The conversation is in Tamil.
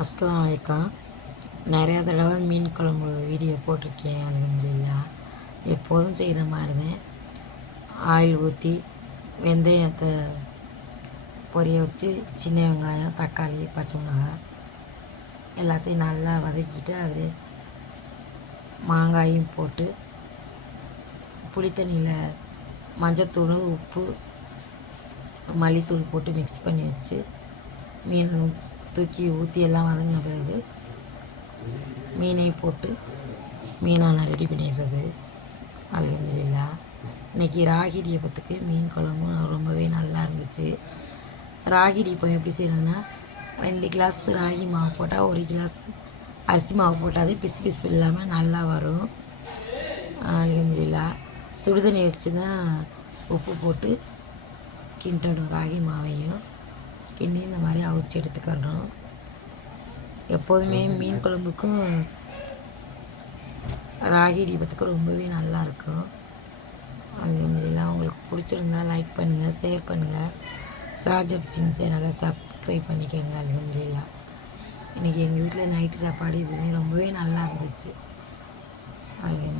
அஸ்ஸலாமு அலைக்கும். நிறையா தடவை மீன் குழம்பு வீடியோ போட்டிருக்கேன். அல்ஹம்துலில்லாஹ். எப்போதும் செய்கிற மாதிரி தான் ஆயில் ஊற்றி வெந்தயத்தை பொரிய வச்சு சின்ன வெங்காயம், தக்காளி, பச்சை மிளகாய் எல்லாத்தையும் நல்லா வதக்கிட்டு அதில் மாங்காயும் போட்டு புளித்தண்ணியில் மஞ்சத்தூள், உப்பு, மல்லித்தூள் போட்டு மிக்ஸ் பண்ணி வச்சு மீன் தூக்கி ஊற்றி எல்லாம் வதங்கின பிறகு மீனை போட்டு மீனான ரெடி பண்ணிடுறது. அல்ஹம்துலில்லாஹ். இன்றைக்கி ராகி இடியப்பத்துக்கு மீன் குழம்பு ரொம்பவே நல்லா இருந்துச்சு. ராகி இடியப்பம் எப்படி செய்கிறதுனா, 2 கிளாஸ் ராகி மாவு போட்டால் 1 கிளாஸ் அரிசி மாவு போட்டால் அது பிசு பிசு இல்லாமல் நல்லா வரும். அல்ஹம்துலில்லாஹ். சுடுதண்ணி வச்சு தான் உப்பு போட்டு கிண்டணும். ராகி மாவையும் கிண்டி இந்த மாதிரி அவிச்சு எடுத்துக்கிறணும். எப்போதுமே மீன் குழம்புக்கும் ராகி இடியப்பத்துக்கும் ரொம்பவே நல்லாயிருக்கும். அல்ஹம்துலில்லாஹ். உங்களுக்கு பிடிச்சிருந்தா லைக் பண்ணுங்கள், ஷேர் பண்ணுங்கள். ஷாஜப் சிங் சேனலை சப்ஸ்கிரைப் பண்ணிக்கோங்க. அல்ஹம்துலில்லாஹ். இன்றைக்கி எங்கள் வீட்டில் நைட்டு சாப்பாடு இதுதான் ரொம்பவே நல்லா இருந்துச்சு. அல்ஹம்துலில்லாஹ்.